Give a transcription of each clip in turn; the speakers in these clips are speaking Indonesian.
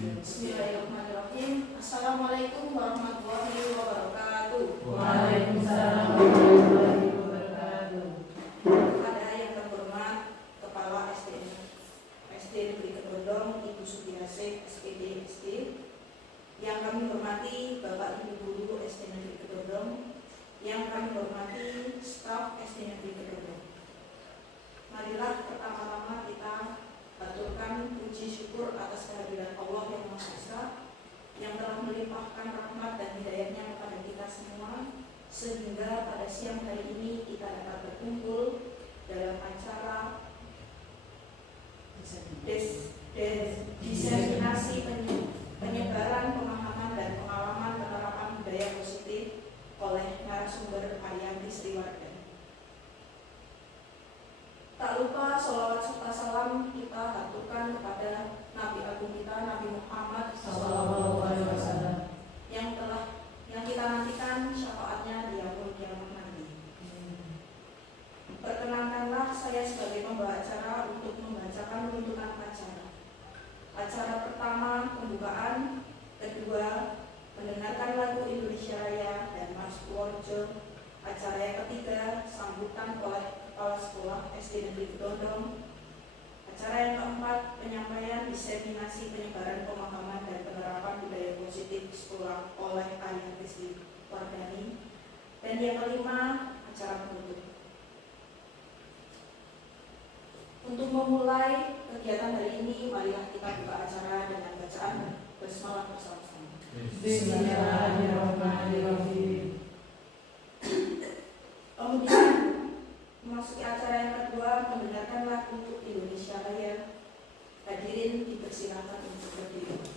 Bismillahirrahmanirrahim. Assalamualaikum warahmatullahi wabarakatuh. Waalaikumsalam warahmatullahi wabarakatuh. Kepada yang terhormat Kepala SD Negeri Kedondong Ibu Sudiasih SPD SD, yang kami hormati Bapak Ibu Guru SD Negeri Kedondong, yang kami hormati staf SD Negeri Kedondong. Marilah pertama-tama kita aturkan puji syukur atas kehadiran Allah yang Maha Esa, yang telah melimpahkan rahmat dan hidayahnya kepada kita semua, sehingga pada siang hari ini kita dapat berkumpul dalam acara diseminasi penyebaran pemahaman dan pengalaman penerapan budaya positif oleh narasumber Ariyanti Sriwardani. Tak lupa sholawat serta salam kita haturkan kepada Nabi Agung kita Nabi Muhammad SAW yang kita nantikan syafaatnya di yaumul kiamat nanti. Perkenankanlah saya sebagai pembawa acara untuk membacakan runtutan acara. Acara pertama pembukaan, kedua mendengarkan lagu Indonesia Raya dan Mars Purworejo. Acara yang ketiga sambutan oleh Kepala Sekolah SD Negeri Kedondong. Acara yang keempat penyampaian diseminasi penyebaran pemahaman dan penerapan budaya positif sekolah oleh Ariyanti Sriwardani. Dan yang kelima acara penutup. Untuk memulai kegiatan hari ini, marilah kita buka acara dengan bacaan basmalah bersama-sama. Bismillahirrahmanirrahim. Kemudian memasuki acara yang kedua, mendengarkan lagu Indonesia Raya. Hadirin dipersilakan untuk berdiri.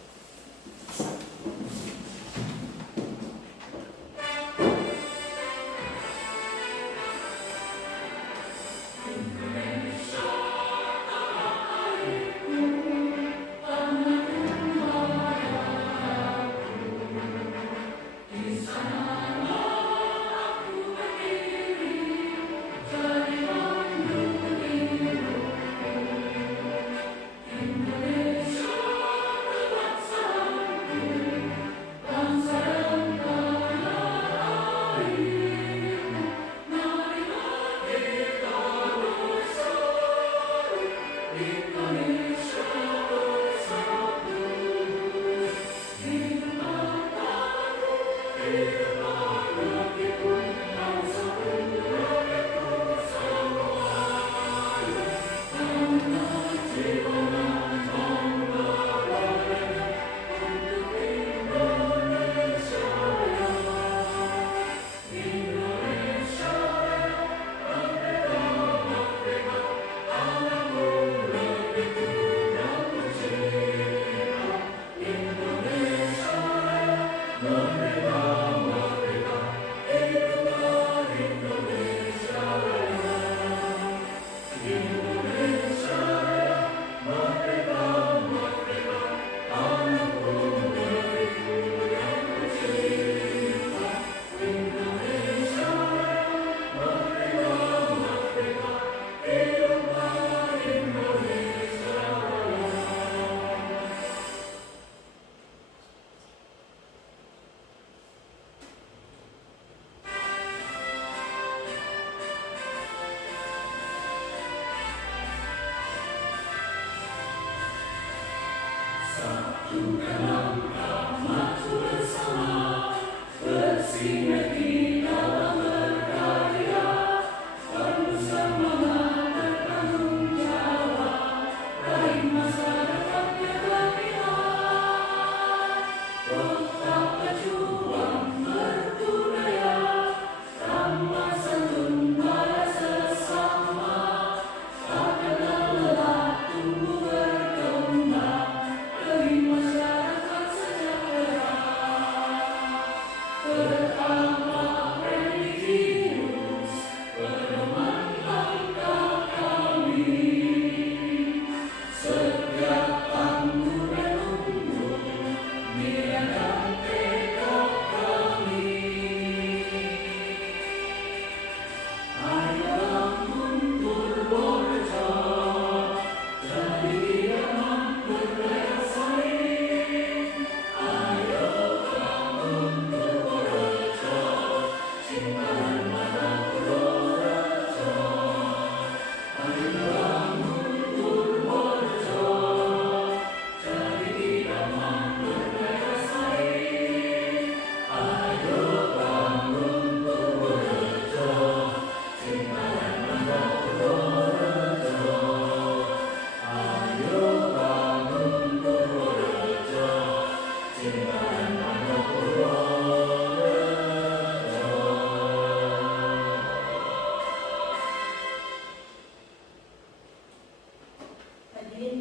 Hadirin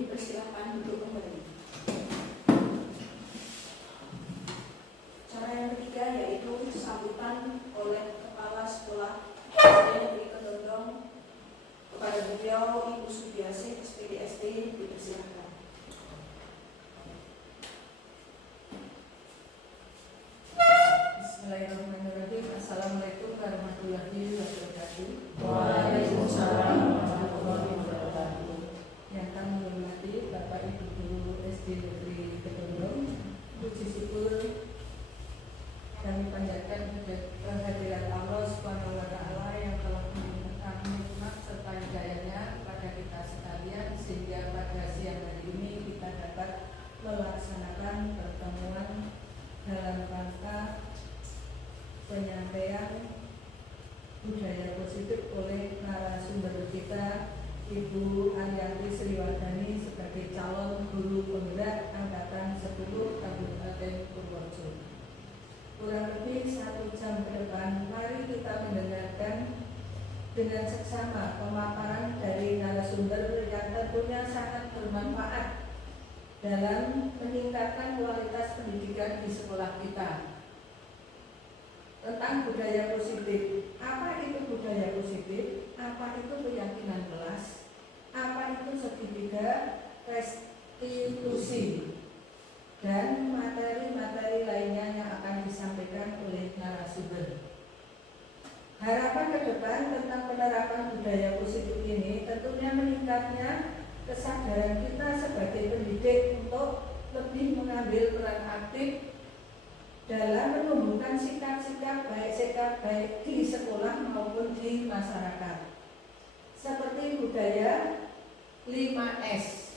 dipersilakan duduk kembali. Cara yang ketiga yaitu sambutan oleh Kepala Sekolah SD Negeri Kedondong kepada beliau Ibu Sudiasih SPDSD, dipersilakan. Bismillahirrahmanirrahim. Assalamualaikum warahmatullahi wabarakatuh. Waalaikumsalam warahmatullahi wabarakatuh. Yang kami hormati Bapak Ibu Guru SD Negeri Kedondong, puji syukur kami panjatkan kehadiran Allah Subhanahu wa Ta'ala yang telah memberikan nikmat serta hidayahnya kepada kita sekalian, sehingga pada siang hari ini kita dapat melaksanakan pertemuan dalam rangka penyampaian budaya positif oleh narasumber kita Ibu Ariyanti Sriwardani sebagai calon guru penggerak angkatan 10 Kabupaten Purworejo. Kurang lebih 1 jam ke depan, mari kita mendengarkan dengan seksama pemaparan dari narasumber yang tentunya sangat bermanfaat dalam meningkatkan kualitas pendidikan di sekolah kita. Tentang budaya positif, apa itu budaya positif? Apa itu keyakinan kelas? Apa itu segitiga restitusi? Dan materi-materi lainnya yang akan disampaikan oleh narasumber. Harapan ke depan tentang penerapan budaya positif ini tentunya meningkatnya kesadaran kita sebagai pendidik untuk lebih mengambil peran aktif dalam menumbuhkan sikap baik di sekolah maupun di masyarakat. Seperti budaya 5S.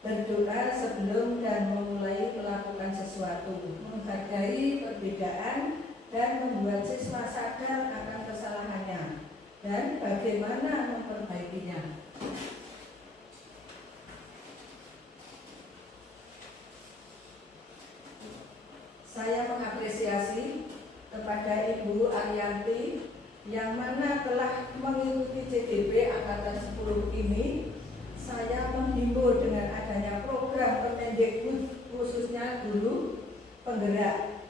Berdoa sebelum dan memulai melakukan sesuatu, menghargai perbedaan dan membuat siswa sadar akan kesalahannya dan bagaimana memperbaikinya. Saya mengapresiasi kepada Ibu Ariyanti yang mana telah mengikuti CDP angkatan 10 ini. Saya menghimbau dengan adanya program Kemendikbud khususnya guru penggerak.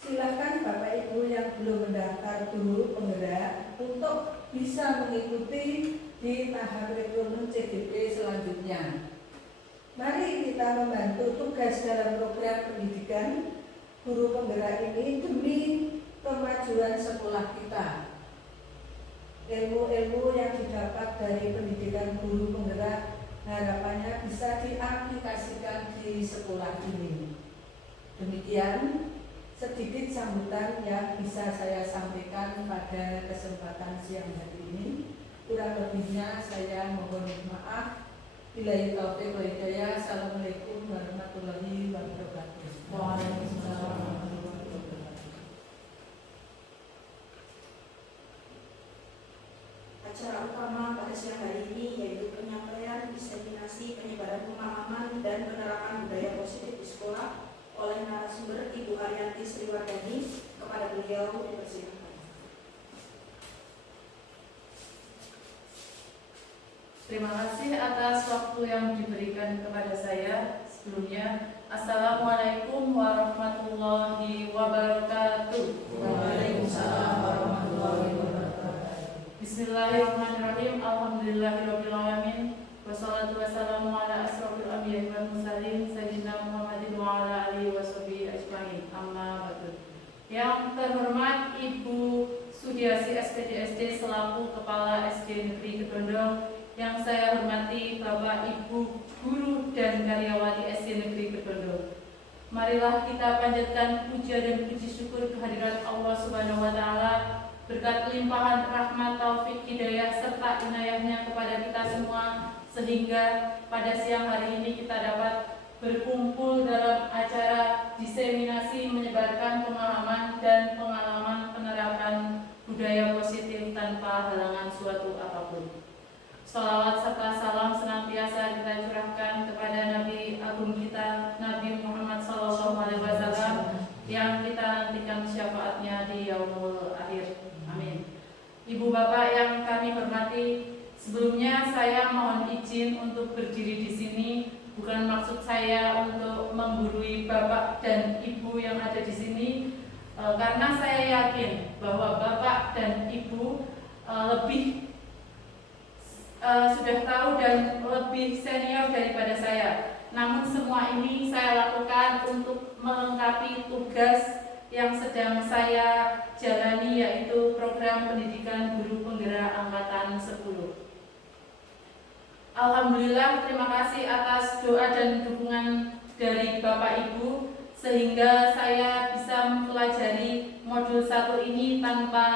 Silakan Bapak Ibu yang belum mendaftar guru penggerak untuk bisa mengikuti di tahap rekrutmen CDP selanjutnya. Mari kita membantu tugas dalam program pendidikan guru penggerak ini demi kemajuan sekolah kita. Ilmu-ilmu yang didapat dari pendidikan guru penggerak harapannya bisa diaplikasikan di sekolah ini. Demikian sedikit sambutan yang bisa saya sampaikan pada kesempatan siang hari ini. Kurang lebihnya saya mohon maaf. Billahi taufiq wal hidayah. Assalamualaikum warahmatullahi wabarakatuh. Waalaikumsalam warahmatullahi wabarakatuh. Acara utama pada siang hari ini yaitu penyampaian, diseminasi, penyebaran pemahaman dan penerapan budaya positif di sekolah oleh narasumber Ibu Ariyanti Sriwardani. Kepada beliau dipersilakan. Terima kasih atas waktu yang diberikan kepada saya. Sebelumnya, Assalamualaikum warahmatullahi wabarakatuh. Waalaikumsalam warahmatullahi wabarakatuh. Bismillahirrahmanirrahim. Alhamdulillahirabbil alamin. Wassalatu wassalamu ala asrofil anbiya'i wal mursalin sayyidina Muhammadin wa ala alihi washabihi ajmain. Amma ba'du. Yang terhormat Ibu Sudiasih SPDSD selaku Kepala SD Negeri Kedondong, yang saya hormati Bapak Ibu Guru dan Karyawati SD Negeri Kedondong. Marilah kita panjatkan puja dan puji syukur kehadirat Allah Subhanahu wa Ta'ala berkat limpahan rahmat, taufik, hidayah serta inayahnya kepada kita semua, sehingga pada siang hari ini kita dapat berkumpul dalam acara diseminasi menyebarkan pemahaman dan pengalaman penerapan budaya positif tanpa halangan suatu apapun. Salawat serta salam senantiasa kita curahkan kepada Nabi Agung kita, Nabi Muhammad SAW, bapak yang kami hormati, sebelumnya saya mohon izin untuk berdiri di sini. Bukan maksud saya untuk menggurui bapak dan ibu yang ada di sini, karena saya yakin bahwa bapak dan ibu lebih sudah tahu dan lebih senior daripada saya. Namun semua ini saya lakukan untuk melengkapi tugas yang sedang saya jalani, yaitu program pendidikan guru penggerak angkatan 10. Alhamdulillah, terima kasih atas doa dan dukungan dari Bapak Ibu sehingga saya bisa mempelajari modul 1 ini tanpa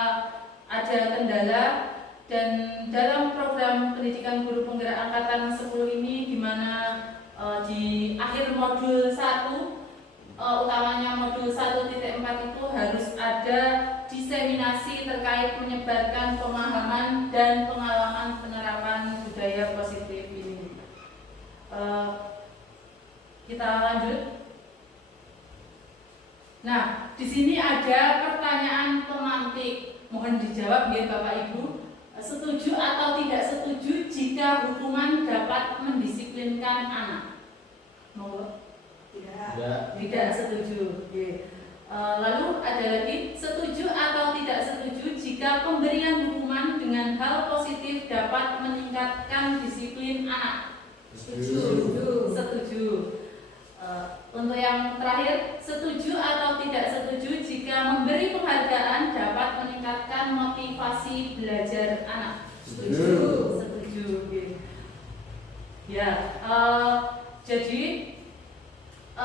ada kendala. Dan dalam program pendidikan guru penggerak angkatan 10 ini, di mana di akhir modul 1, utamanya modul 1.4 itu harus ada diseminasi terkait menyebarkan pemahaman dan pengalaman penerapan budaya positif ini. Kita lanjut. Nah, di sini ada pertanyaan pemantik. Mohon dijawab ya Bapak Ibu. Setuju atau tidak setuju jika hukuman dapat mendisiplinkan anak? Mau? Tidak setuju. Lalu ada lagi, setuju atau tidak setuju jika pemberian hukuman dengan hal positif dapat meningkatkan disiplin anak? Setuju. Untuk yang terakhir, setuju atau tidak setuju jika memberi penghargaan dapat meningkatkan motivasi belajar anak? Setuju. Ya, jadi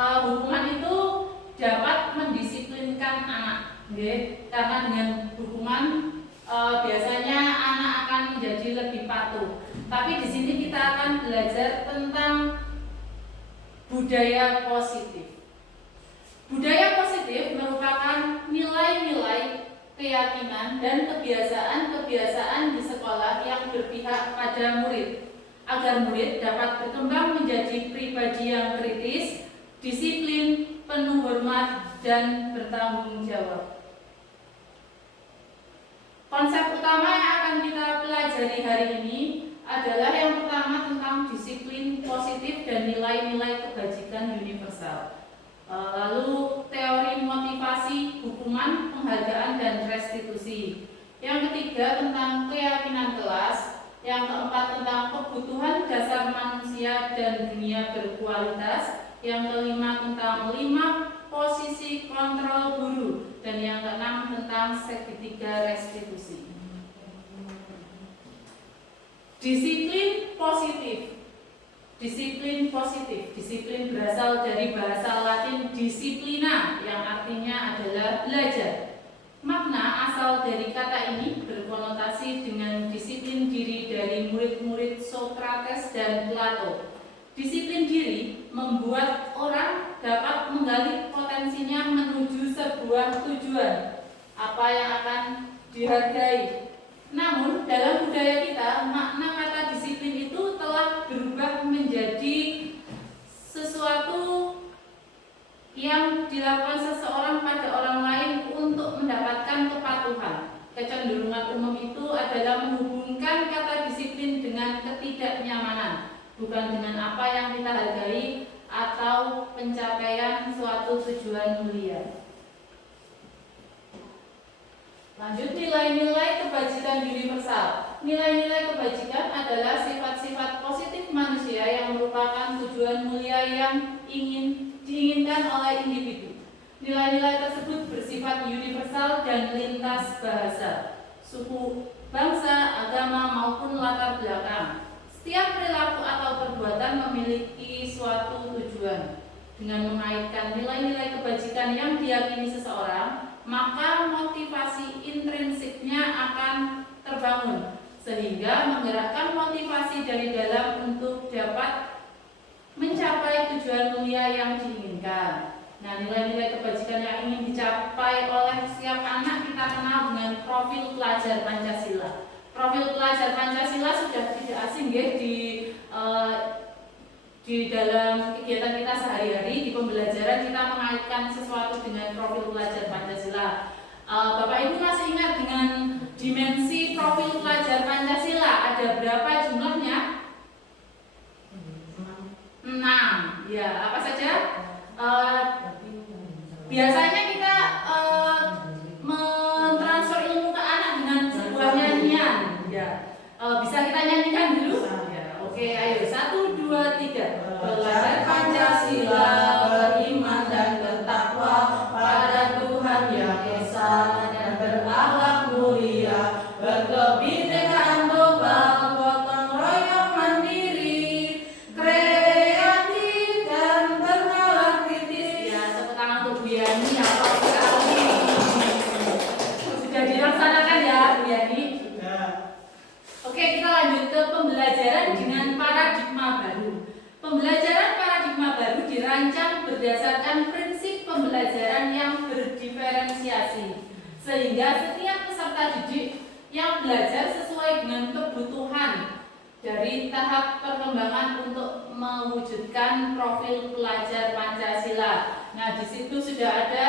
hukuman itu dapat mendisiplinkan anak, karena dengan hukuman biasanya anak akan menjadi lebih patuh. Tapi di sini kita akan belajar tentang budaya positif. Budaya positif merupakan nilai-nilai, keyakinan, dan kebiasaan-kebiasaan di sekolah yang berpihak pada murid, agar murid dapat berkembang menjadi pribadi yang kritis, disiplin, penuh hormat, dan bertanggung jawab. Konsep utama yang akan kita pelajari hari ini adalah yang pertama tentang disiplin positif dan nilai-nilai kebajikan universal. Lalu teori motivasi, hukuman, penghargaan, dan restitusi. Yang ketiga tentang keyakinan kelas. Yang keempat tentang kebutuhan dasar manusia dan dunia berkualitas. Yang kelima tentang 5 posisi kontrol guru. Dan yang keenam tentang segitiga restitusi. Disiplin positif. Disiplin berasal dari bahasa Latin disiplina yang artinya adalah belajar. Makna asal dari kata ini berkonotasi dengan disiplin diri dari murid-murid Sokrates dan Plato. Disiplin diri membuat orang dapat menggali potensinya menuju sebuah tujuan, apa yang akan dihargai. Namun dalam budaya kita, makna kata disiplin itu telah berubah menjadi sesuatu yang dilakukan seseorang pada orang lain untuk mendapatkan kepatuhan. Kecenderungan umum itu adalah menghubungkan kata disiplin dengan ketidaknyamanan, bukan dengan apa yang kita hargai atau pencapaian suatu tujuan mulia. Lanjut, nilai-nilai kebajikan universal. Nilai-nilai kebajikan adalah sifat-sifat positif manusia yang merupakan tujuan mulia yang diinginkan oleh individu. Nilai-nilai tersebut bersifat universal dan lintas bahasa, suku, bangsa, agama, maupun latar belakang. Setiap perilaku atau perbuatan memiliki suatu tujuan. Dengan mengaitkan nilai-nilai kebajikan yang diyakini seseorang, maka motivasi intrinsiknya akan terbangun, sehingga menggerakkan motivasi dari dalam untuk dapat mencapai tujuan mulia yang diinginkan. Nah, nilai-nilai kebajikan yang ingin dicapai oleh setiap anak kita kenal dengan profil pelajar Pancasila. Profil pelajar Pancasila sudah tidak asing di dalam kegiatan kita sehari-hari. Di pembelajaran kita mengaitkan sesuatu dengan profil pelajar Pancasila. Bapak Ibu masih ingat dengan dimensi profil pelajar Pancasila ada berapa jumlahnya? 6. Ya, apa saja? Biasanya kita mentransfer ilmu ke anak dengan sebuah nyanyian. Ya, bisa kita nyanyikan dulu? Ya, oke, ayo 1, 2, 3. Belajar Pancasila, beriman dan bertakwa pada Tuhan Yang Esa dan berakhlak mulia, berkebinekaan global, gotong royong mandiri, kreatif dan bernalar kritis. Ya, tepuk tangan untuk Bu Yani yang hafal sekali. Sudah dilaksanakan ya, Bu Yani? Oke, kita lanjut ke pembelajaran dengan paradigma baru. Pembelajaran paradigma baru dirancang berdasarkan prinsip pembelajaran yang berdiferensiasi, sehingga setiap peserta didik yang belajar sesuai dengan kebutuhan dari tahap perkembangan untuk mewujudkan profil pelajar Pancasila. Nah, di situ sudah ada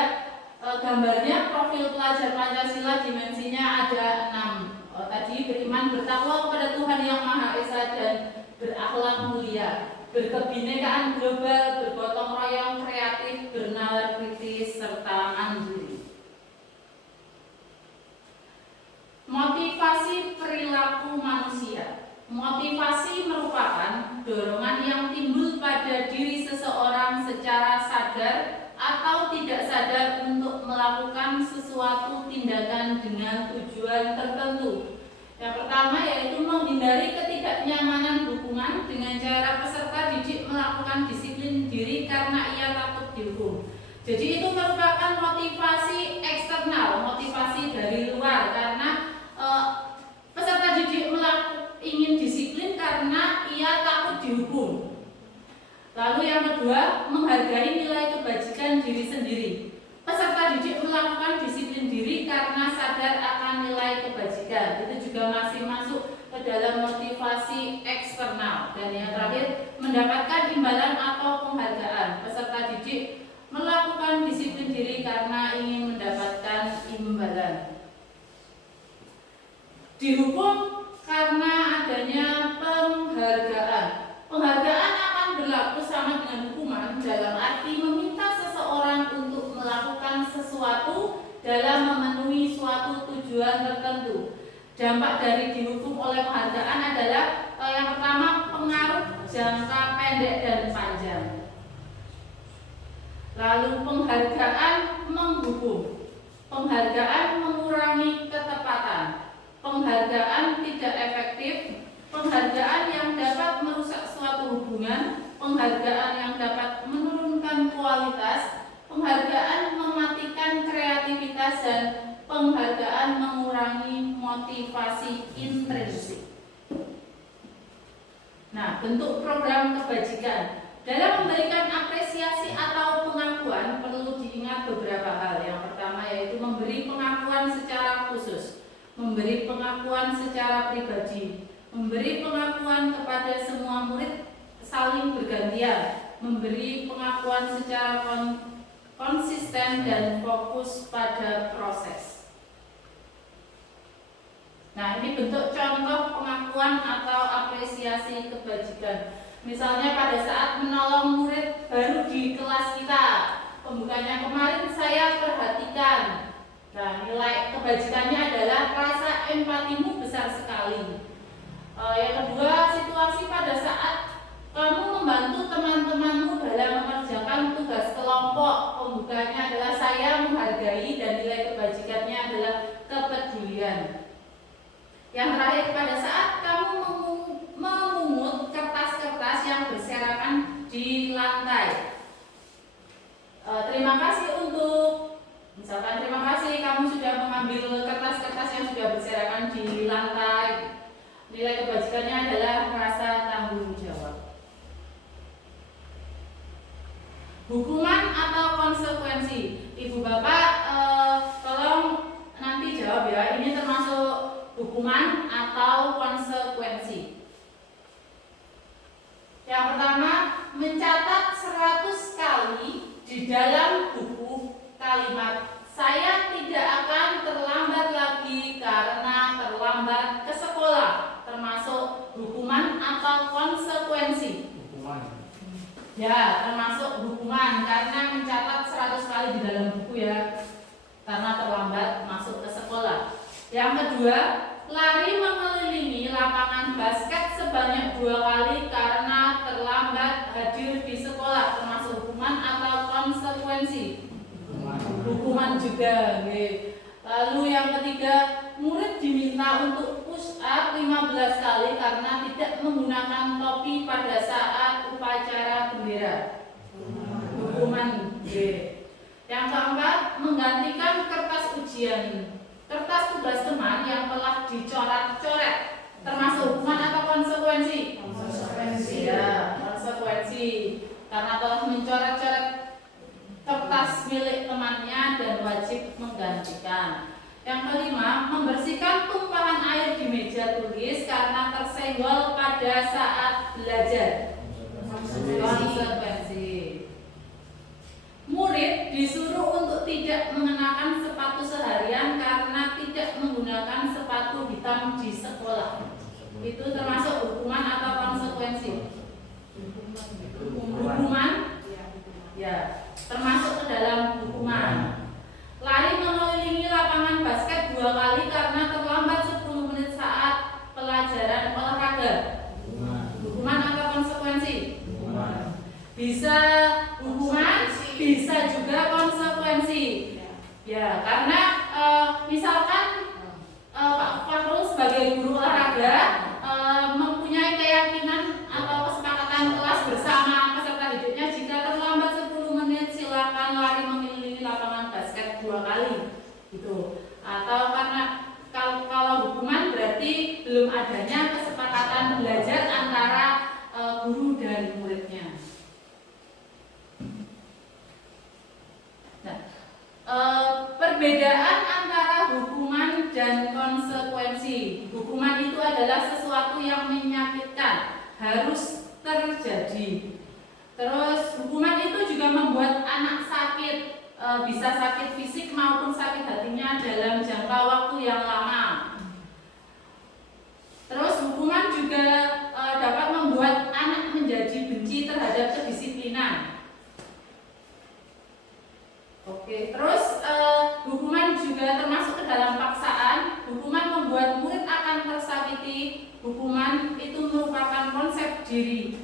gambarnya profil pelajar Pancasila, dimensinya ada 6. Tadi beriman bertakwa kepada Tuhan Yang Maha Esa dan berakhlak mulia, berkebinekaan global, bergotong royong, kreatif, bernalar kritis, serta mandiri. Motivasi perilaku manusia. Motivasi merupakan dorongan yang timbul pada diri seseorang secara sadar atau tidak sadar untuk melakukan sesuatu tindakan dengan tujuan tertentu. Yang pertama yaitu menghindari ketidaknyamanan dukungan dengan cara peserta didik melakukan disiplin diri karena ia takut dihukum. Jadi itu merupakan motivasi eksternal, motivasi dari luar, karena peserta didik ingin disiplin karena ia takut dihukum. Lalu yang kedua, menghargai nilai kebajikan diri sendiri. Peserta didik melakukan disiplin diri karena sadar akan nilai kebajikan. Itu juga masih masuk ke dalam motivasi eksternal. Dan yang terakhir, mendapatkan imbalan atau penghargaan. Peserta didik melakukan disiplin diri karena ingin mendapatkan imbalan. Dihukum karena adanya penghargaan. Penghargaan akan berlaku sama dengan hukuman dalam arti meminta seseorang untuk melakukan sesuatu dalam memenuhi suatu tujuan tertentu. Dampak dari dihukum oleh penghargaan adalah yang pertama, pengaruh jangka pendek dan panjang. Lalu penghargaan menghukum. Penghargaan mengurangi ketepatan. Penghargaan tidak efektif. Penghargaan yang dapat merusak suatu hubungan. Penghargaan yang dapat menurunkan kualitas. Penghargaan mematikan kreativitas dan penghargaan mengurangi motivasi intrinsik. Nah, bentuk program kebajikan. Dalam memberikan apresiasi atau pengakuan perlu diingat beberapa hal. Yang pertama yaitu memberi pengakuan secara khusus, memberi pengakuan secara pribadi, memberi pengakuan kepada semua murid saling bergantian, memberi pengakuan secara konsisten dan fokus pada proses. Nah, ini bentuk contoh pengakuan atau apresiasi kebajikan. Misalnya pada saat menolong murid baru di kelas kita, pembukanya kemarin saya perhatikan. Nah, nilai kebajikannya adalah rasa empatimu besar sekali. Yang kedua, situasi pada saat kamu membantu teman-temanmu dalam mengerjakan tugas kelompok, pembukanya adalah saya menghargai dan nilai kebajikannya adalah kepedulian. Yang terakhir, pada saat kamu memungut kertas-kertas yang berserakan di lantai. Terima kasih untuk, misalkan terima kasih kamu sudah mengambil kertas-kertas yang sudah berserakan di lantai. Nilai kebajikannya adalah rasa tanggung jawab. Hukuman atau konsekuensi. Ibu bapak tolong nanti jawab ya. Ini termasuk hukuman atau konsekuensi. Yang pertama, mencatat 100 kali di dalam buku kalimat saya tidak akan terlambat lagi karena terlambat Ya, termasuk hukuman karena mencatat 100 kali di dalam buku ya, karena terlambat masuk ke sekolah. Yang kedua, lari mengelilingi lapangan basket sebanyak 2 kali karena terlambat hadir di sekolah, termasuk hukuman atau konsekuensi. Hukuman juga. Okay. Lalu yang ketiga, murid diminta untuk push up 15 kali karena tidak menggunakan topi pada saat upacara bendera. Hukuman. Okay. Yang keempat, menggantikan kertas ujian, kertas tugas teman yang telah dicoret-coret, termasuk hukuman atau konsekuensi? Konsekuensi. Ya, konsekuensi karena telah mencoret-coret kertas milik temannya dan wajib menggantikan. Yang kelima, membersihkan tumpahan air di meja tulis karena tersenggol pada saat belajar. Konsekuensi. Murid disuruh untuk tidak mengenakan sepatu seharian karena tidak menggunakan sepatu hitam di sekolah. Itu termasuk hukuman atau konsekuensi? Hukuman? Ya, termasuk ke dalam hukuman. Lari mengelilingi lapangan basket 2 kali karena terlambat 10 menit saat pelajaran olahraga. Hukuman atau konsekuensi? Hukuman. Bisa hukuman, bisa juga konsekuensi. Ya, karena misalkan Pak Fahrul sebagai guru olahraga mempunyai keyakinan atau kesepakatan kelas bersama peserta didiknya, jika terlambat 10 menit silakan lari mengelilingi lapangan basket 2 kali gitu. Atau karena kalau hukuman berarti belum adanya kesepakatan belajar antara guru dan muridnya. Nah, perbedaan antara hukuman dan konsekuensi. Hukuman itu adalah sesuatu yang menyakitkan, harus terjadi. Terus hukuman itu juga membuat anak sakit, bisa sakit fisik maupun sakit hatinya dalam jangka waktu yang lama. Terus hukuman juga dapat membuat anak menjadi benci terhadap kedisiplinan. Oke, terus hukuman juga termasuk ke dalam paksaan. Hukuman membuat murid akan tersakiti. Hukuman itu merupakan konsep diri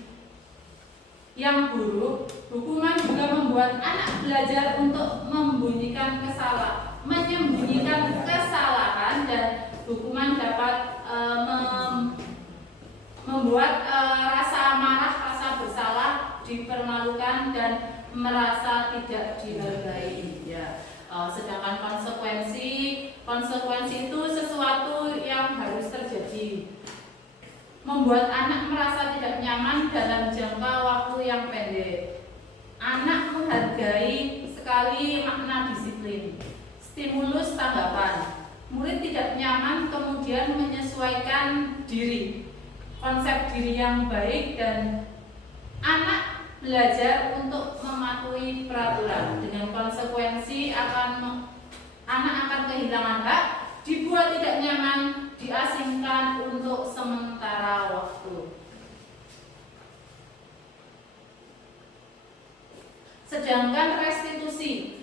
yang buruk. Hukuman juga membuat anak belajar untuk menyembunyikan kesalahan, dan hukuman dapat membuat rasa marah, rasa bersalah, dipermalukan dan merasa tidak dihargai. Ya. Sedangkan konsekuensi itu sesuatu yang harus terjadi, membuat anak merasa tidak nyaman dalam jangka waktu yang pendek. Anak menghargai sekali makna disiplin, stimulus tanggapan. Murid tidak nyaman kemudian menyesuaikan diri, konsep diri yang baik, dan anak belajar untuk mematuhi peraturan. Dengan konsekuensi anak akan kehilangan hak, dibuat tidak nyaman, diasingkan untuk sementara waktu. Sedangkan restitusi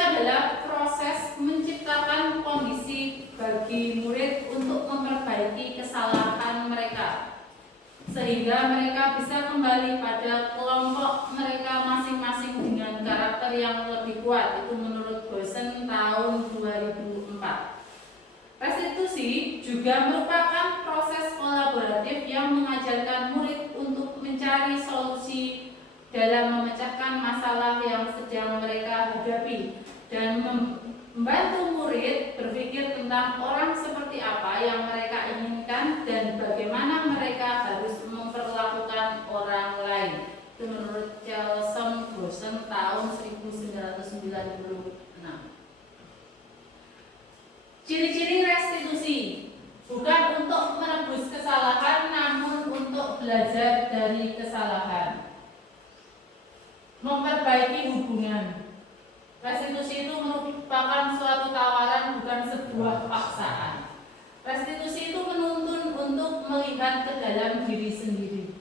adalah proses menciptakan kondisi bagi murid untuk memperbaiki kesalahan mereka, sehingga mereka bisa kembali pada kelompok mereka masing-masing dengan karakter yang lebih kuat. Itu menurut Bosen tahun 2004. Restitusi juga merupakan proses kolaboratif yang mengajarkan murid untuk mencari solusi dalam memecahkan masalah yang sedang mereka hadapi, dan membantu murid berpikir tentang orang seperti apa yang mereka inginkan dan bagaimana mereka harus memperlakukan orang lain. Itu menurut Chelsom Bosen tahun 1996. Ciri-ciri restitusi bukan untuk menebus kesalahan, namun untuk belajar dari kesalahan. Memperbaiki hubungan. Restitusi itu merupakan suatu tawaran, bukan sebuah paksaan. Restitusi itu menuntun untuk melihat ke dalam diri sendiri.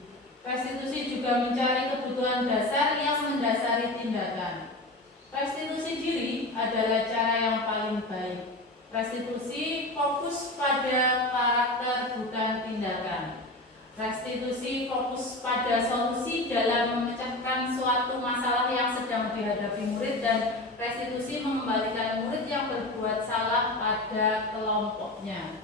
Restitusi juga mencari kebutuhan dasar yang mendasari tindakan. Restitusi diri adalah cara yang paling baik. Restitusi fokus pada karakter bukan tindakan. Restitusi fokus pada solusi dalam memecahkan suatu masalah yang sedang dihadapi murid, dan restitusi mengembalikan murid yang berbuat salah pada kelompoknya.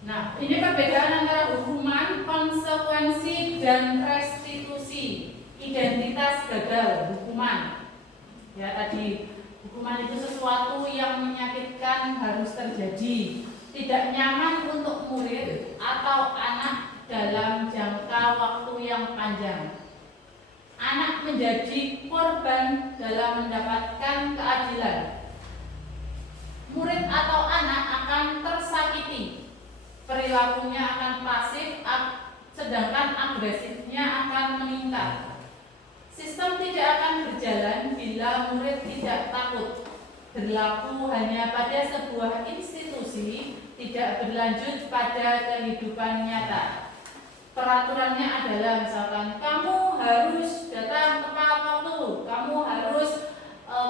Nah, ini perbedaan antara hukuman, konsekuensi, dan restitusi. Identitas gagal hukuman. Ya, tadi hukuman itu sesuatu yang menyakitkan harus terjadi, tidak nyaman untuk murid atau anak dalam jangka waktu yang panjang. Anak menjadi korban dalam mendapatkan keadilan. Murid atau anak akan tersakiti. Perilakunya akan pasif, sedangkan agresifnya akan meningkat. Sistem tidak akan berjalan bila murid tidak takut. Berlaku hanya pada sebuah institusi, tidak berlanjut pada kehidupan nyata. Peraturannya adalah misalkan kamu harus datang tepat waktu, kamu harus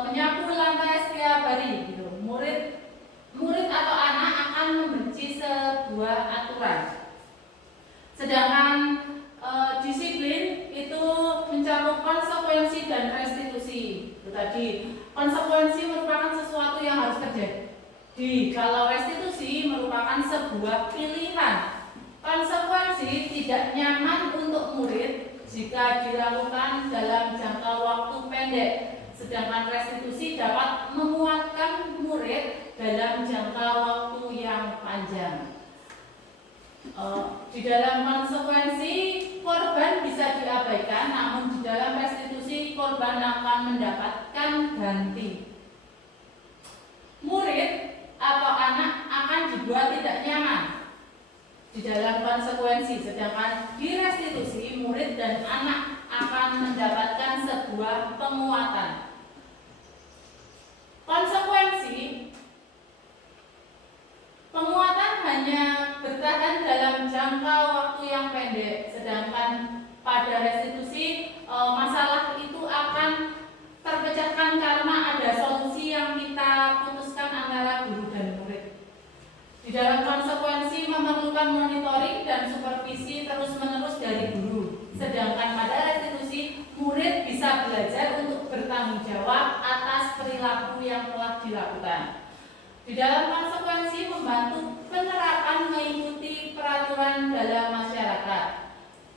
menyapu lantai setiap hari gitu. Murid atau anak akan membenci sebuah aturan. Sedangkan disiplin itu mencakup konsekuensi dan restitusi. Itu tadi, konsekuensi merupakan sesuatu yang harus terjadi. Kalau restitusi merupakan sebuah pilihan. Konsekuensi tidak nyaman untuk murid jika dilakukan dalam jangka waktu pendek. Sedangkan restitusi dapat menguatkan murid dalam jangka waktu yang panjang. Di dalam konsekuensi, korban bisa diabaikan, namun di dalam restitusi korban akan mendapatkan ganti. Murid atau anak akan dibuat tidak nyaman di dalam konsekuensi, sedangkan di restitusi murid dan anak akan mendapatkan sebuah penguatan. Konsekuensi, penguatan hanya bertahan dalam jangka waktu yang pendek, sedangkan pada restitusi masalah itu akan terpecahkan karena ada solusi yang kita putuskan antara guru dan murid. Di dalam konsekuensi memerlukan monitoring dan supervisi terus-menerus dari guru, sedangkan pada restitusi murid bisa belajar untuk bertanggung jawab atas perilaku yang telah dilakukan. Di dalam konsekuensi membantu penerapan mengikuti peraturan dalam masyarakat.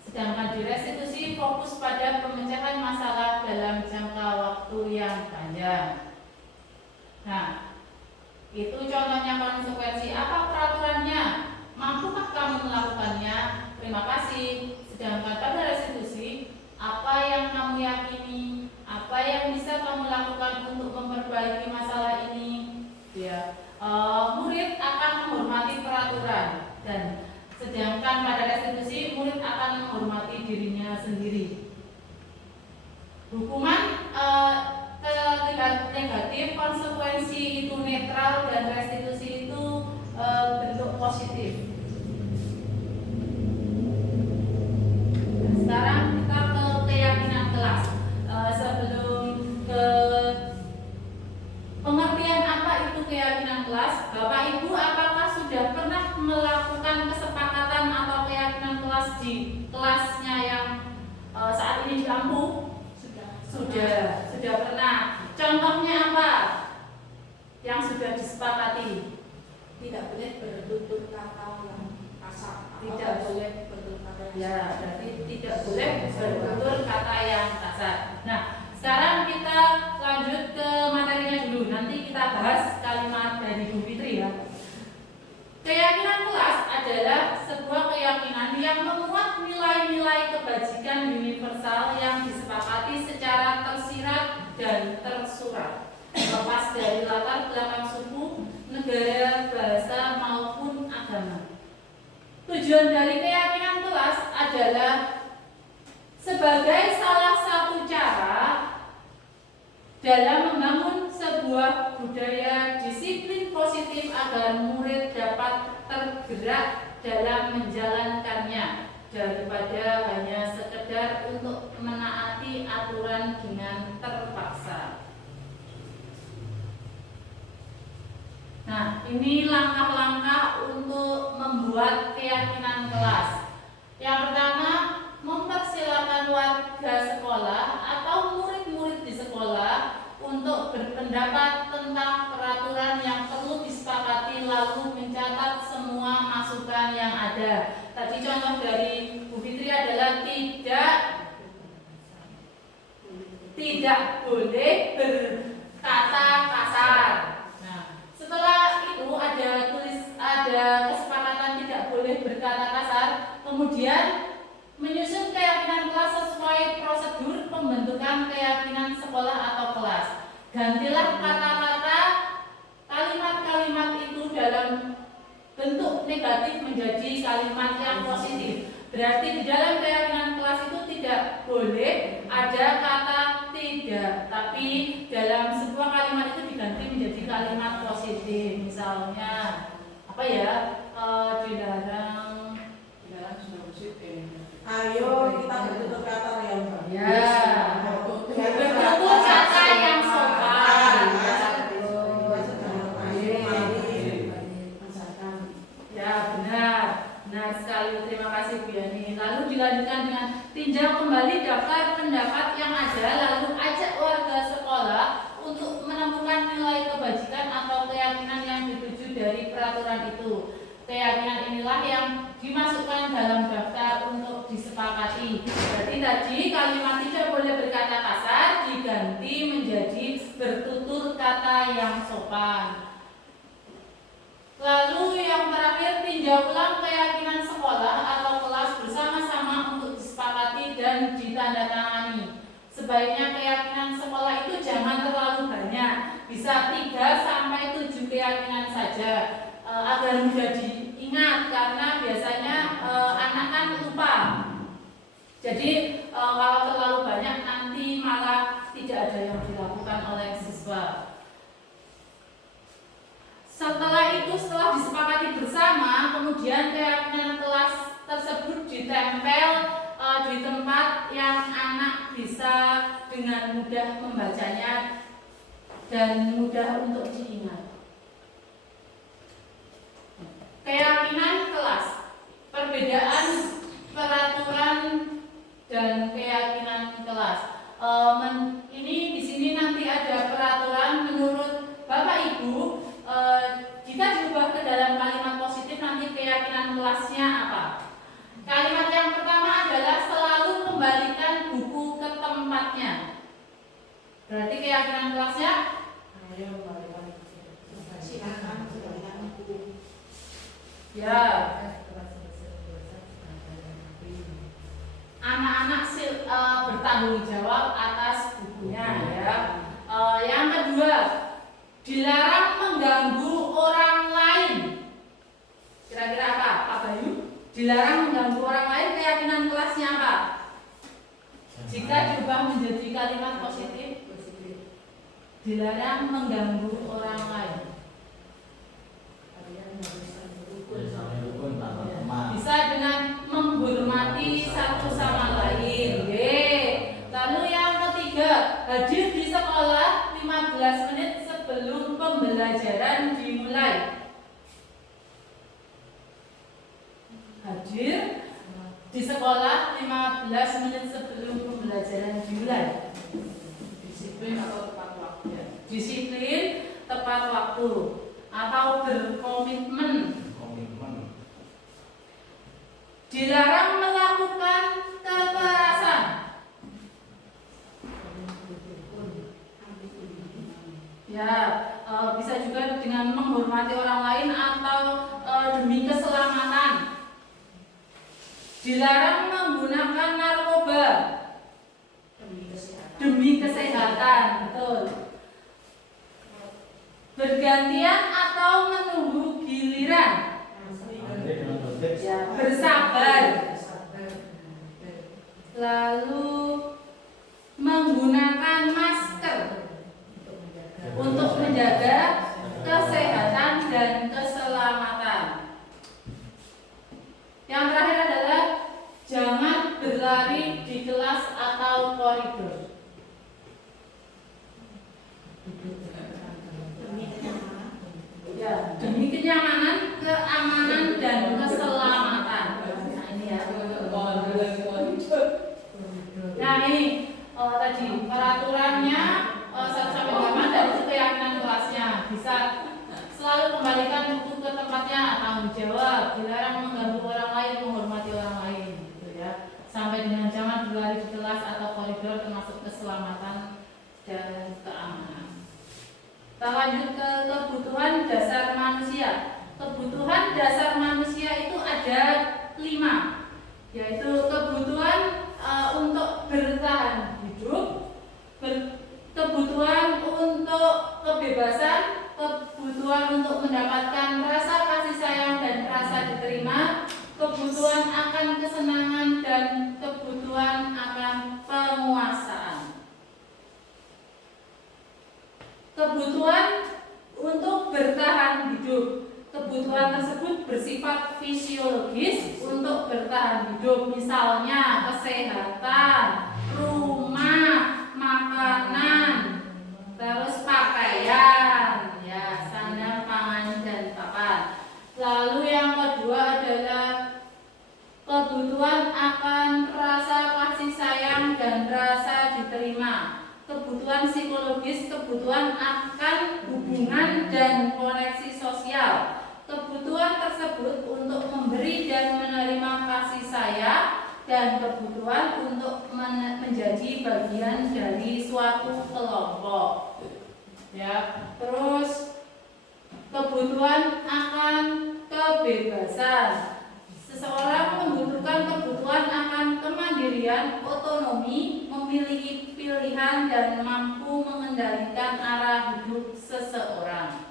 Sedangkan di restitusi fokus pada pemecahan masalah dalam jangka waktu yang panjang. Nah, itu contohnya konsekuensi. Apa peraturannya? Mampukah kamu melakukannya? Terima kasih. Sedangkan pada restitusi, apa yang kamu yakini? Apa yang bisa kamu lakukan untuk memperbaiki masalah ini? Ya, murid akan menghormati peraturan, dan sedangkan pada restitusi murid akan menghormati dirinya sendiri. Hukuman terlihat negatif, konsekuensi itu netral, dan restitusi itu bentuk positif. Nah, sekarang kita ke keyakinan kelas. Sebelum ke pengertian apa itu keyakinan kelas, Bapak Ibu apakah sudah pernah melakukan kesepakatan atau keyakinan kelas di kelasnya yang saat ini di Lampung? Sudah pernah. Contohnya apa yang sudah disepakati? Tidak boleh bertutur kata yang kasar. Tidak boleh bertutur kata yang ya, berarti tidak boleh bertutur kata yang kasar. Nah, sekarang kita lanjut ke materinya dulu. Nanti kita bahas kalimat dari Bu Fitri ya. Keyakinan kelas adalah sebuah keyakinan yang memuat nilai-nilai kebajikan universal yang disepakati secara tersirat dan tersurat, lepas dari latar belakang suku, negara, bahasa maupun agama. Tujuan dari keyakinan kelas adalah sebagai salah satu cara dalam membangun sebuah budaya disiplin positif agar murid dapat bergerak dalam menjalankannya daripada hanya sekedar untuk menaati aturan dengan terpaksa. Nah, ini langkah-langkah untuk membuat keyakinan kelas. Yang pertama, mempersilakan warga sekolah atau murid-murid di sekolah untuk berpendapat tentang peraturan yang perlu disepakati lalu mencatat semua masukan yang ada. Tadi contoh dari Bu Fitri adalah tidak boleh berkata kasar. Nah, setelah itu ada kesepakatan tidak boleh berkata kasar, kemudian menyusun keyakinan kelas sesuai prosedur pembentukan keyakinan sekolah atau kelas. Gantilah kata-kata kalimat-kalimat itu dalam bentuk negatif menjadi kalimat yang positif. Berarti di dalam keyakinan kelas itu tidak boleh ada kata tidak, tapi dalam sebuah kalimat itu diganti menjadi kalimat positif. Misalnya apa ya? Dilarang sudah positif. Ayo kita bertutur kata yang bagus. Ya, bertutur kata yang sopan. Ya, benar sekali. Terima kasih Bu Yani. Lalu dilanjutkan dengan tinjau kembali daftar pendapat yang ada, lalu ajak warga sekolah untuk menemukan nilai kebajikan atau keyakinan yang dituju dari peraturan itu. Keyakinan inilah yang dimasukkan dalam daftar untuk disepakati. Berarti tadi kalimat tidak boleh berkata kasar diganti menjadi bertutur kata yang sopan. Lalu yang terakhir, tinjau ulang keyakinan sekolah atau kelas bersama-sama untuk disepakati dan ditandatangani. Sebaiknya keyakinan sekolah itu jangan terlalu banyak, bisa 3 sampai 7 keyakinan saja, agar mudah diingat, karena biasanya anak kan lupa. Jadi kalau terlalu banyak nanti malah tidak ada yang dilakukan oleh siswa. Setelah disepakati bersama, kemudian keyakinan kelas tersebut ditempel di tempat yang anak bisa dengan mudah membacanya dan mudah untuk diingat. Keyakinan kelas, perbedaan peraturan dan keyakinan kelas. Ini di sini nanti ada peraturan menurut Bapak Ibu. Jika diubah ke dalam kalimat positif, nanti keyakinan kelasnya apa? Kalimat yang pertama adalah selalu kembalikan buku ke tempatnya. Berarti keyakinan kelasnya silakan kembalikan buku. ya, anak-anak bertanggung jawab atas bukunya ya. Yang kedua, dilarang mengganggu orang lain. Kira-kira apa, Pak Bayu? Dilarang mengganggu orang lain, keyakinan kelasnya apa? Jika diubah menjadi kalimat positif, dilarang mengganggu orang lain. Bisa dengan menghormati satu sama lain. Lalu yang ketiga, hadir di sekolah 15 menit sebelum pembelajaran dimulai. Hadir di sekolah 15 menit sebelum pembelajaran dimulai. Disiplin atau tepat waktu. Disiplin, tepat waktu, atau berkomitmen. Dilarang melakukan kekerasan. Ya, bisa juga dengan menghormati orang lain atau demi keselamatan. Dilarang menggunakan narkoba demi kesehatan, betul. Bergantian atau menunggu giliran. Ya, bersabar. Lalu menggunakan masker untuk menjaga kesehatan dan keselamatan. berlari di kelas atau koridor. Demi kenyamanan. Ya, demi kenyamanan, keamanan, dan keselamatan. Nah ini ya. Nah ini tadi peraturannya 1-8 dari keyakinan kelasnya bisa selalu kembalikan buku ke tempatnya, tanggung jawab, dilarang mengganggu orang lain, menghormati orang lain, gitu ya. Sampai dengan jangan berlari di kelas atau koridor, termasuk keselamatan dan keamanan. Kita lanjut ke kebutuhan dasar manusia. Kebutuhan dasar manusia itu ada 5, yaitu kebutuhan untuk bertahan hidup, kebutuhan untuk kebebasan, kebutuhan untuk mendapatkan rasa kasih sayang dan rasa diterima, kebutuhan akan kesenangan, dan kebutuhan akan penguasaan. Kebutuhan untuk bertahan hidup. Kebutuhan tersebut bersifat fisiologis untuk bertahan hidup, misalnya kesehatan, rumah, makanan, terus pakaian, ya, sandang, pangan, dan papan. Lalu yang kedua adalah kebutuhan akan rasa kasih sayang dan rasa diterima. Kebutuhan psikologis, kebutuhan akan hubungan dan koneksi sosial. Kebutuhan tersebut untuk memberi dan menerima kasih sayang, dan kebutuhan untuk menjadi bagian dari suatu kelompok. Ya, terus kebutuhan akan kebebasan. Seseorang membutuhkan kebutuhan akan kemandirian, otonomi, memiliki pilihan, dan mampu mengendalikan arah hidup seseorang.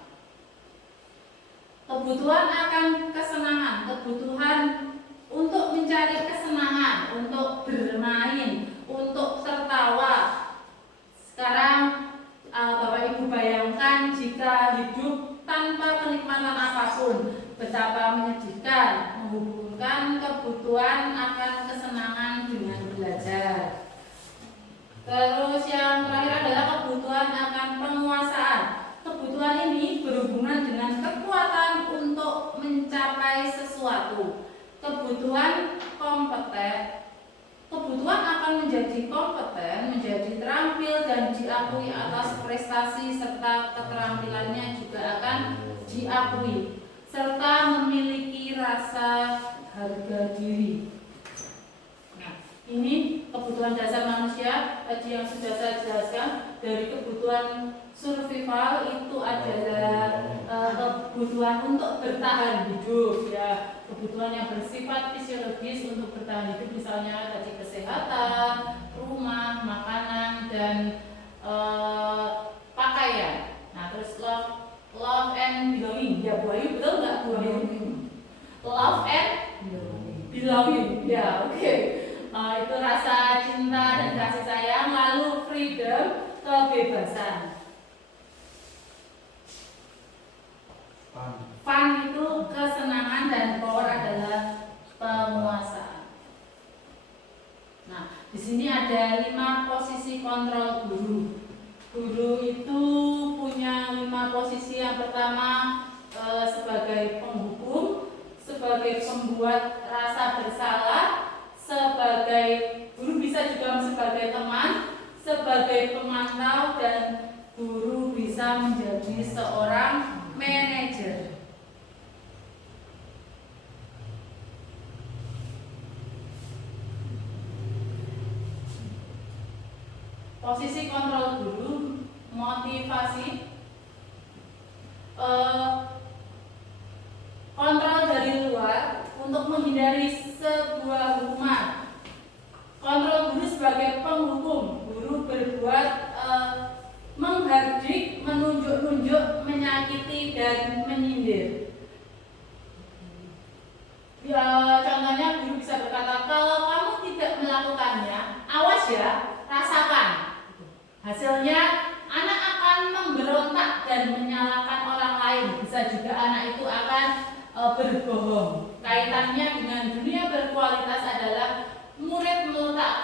Kebutuhan akan kesenangan, kebutuhan untuk mencari kesenangan, untuk bermain, untuk tertawa. Sekarang Bapak Ibu bayangkan jika hidup tanpa kenikmatan apapun, betapa menyedihkan. Menghubungkan kebutuhan akan kesenangan dengan belajar. Terus yang terakhir adalah kebutuhan akan penguasaan. Kebutuhan ini berhubungan dengan kekuatan untuk mencapai sesuatu. Kebutuhan kompeten. Kebutuhan akan menjadi kompeten, menjadi terampil dan diakui atas prestasi, serta keterampilannya juga akan diakui, serta memiliki rasa harga diri. Nah, ini kebutuhan dasar manusia tadi yang sudah saya jelaskan. Dari kebutuhan survival itu adalah kebutuhan untuk bertahan hidup, ya, kebutuhan yang bersifat fisiologis untuk bertahan hidup, misalnya tadi kesehatan, rumah, makanan, dan pakaian. Nah, terus love and belonging, ya, Bu Ayu betul nggak, Bu Ayu? Love and belonging, ya, oke. Itu rasa cinta dan kasih sayang. Lalu freedom, kebebasan. Fun itu kesenangan, dan power adalah penguasaan. Nah, di sini ada 5 posisi kontrol guru. Guru itu punya 5 posisi. Yang pertama sebagai penghukum, sebagai pembuat rasa bersalah, sebagai guru bisa juga sebagai teman, sebagai pemantau, dan guru bisa menjadi seorang manajer. Posisi kontrol guru, motivasi, kontrol dari luar untuk menghindari sebuah hukuman. Kontrol guru sebagai penghukum, guru berbuat menghardik, menunjuk-nunjuk, menyakiti, dan menyindir. Ya, contohnya guru bisa berkata, kalau kamu tidak melakukannya, awas ya, rasakan. Hasilnya anak akan memberontak dan menyalahkan orang lain. Bisa juga anak itu akan berbohong. Kaitannya dengan dunia berkualitas adalah murid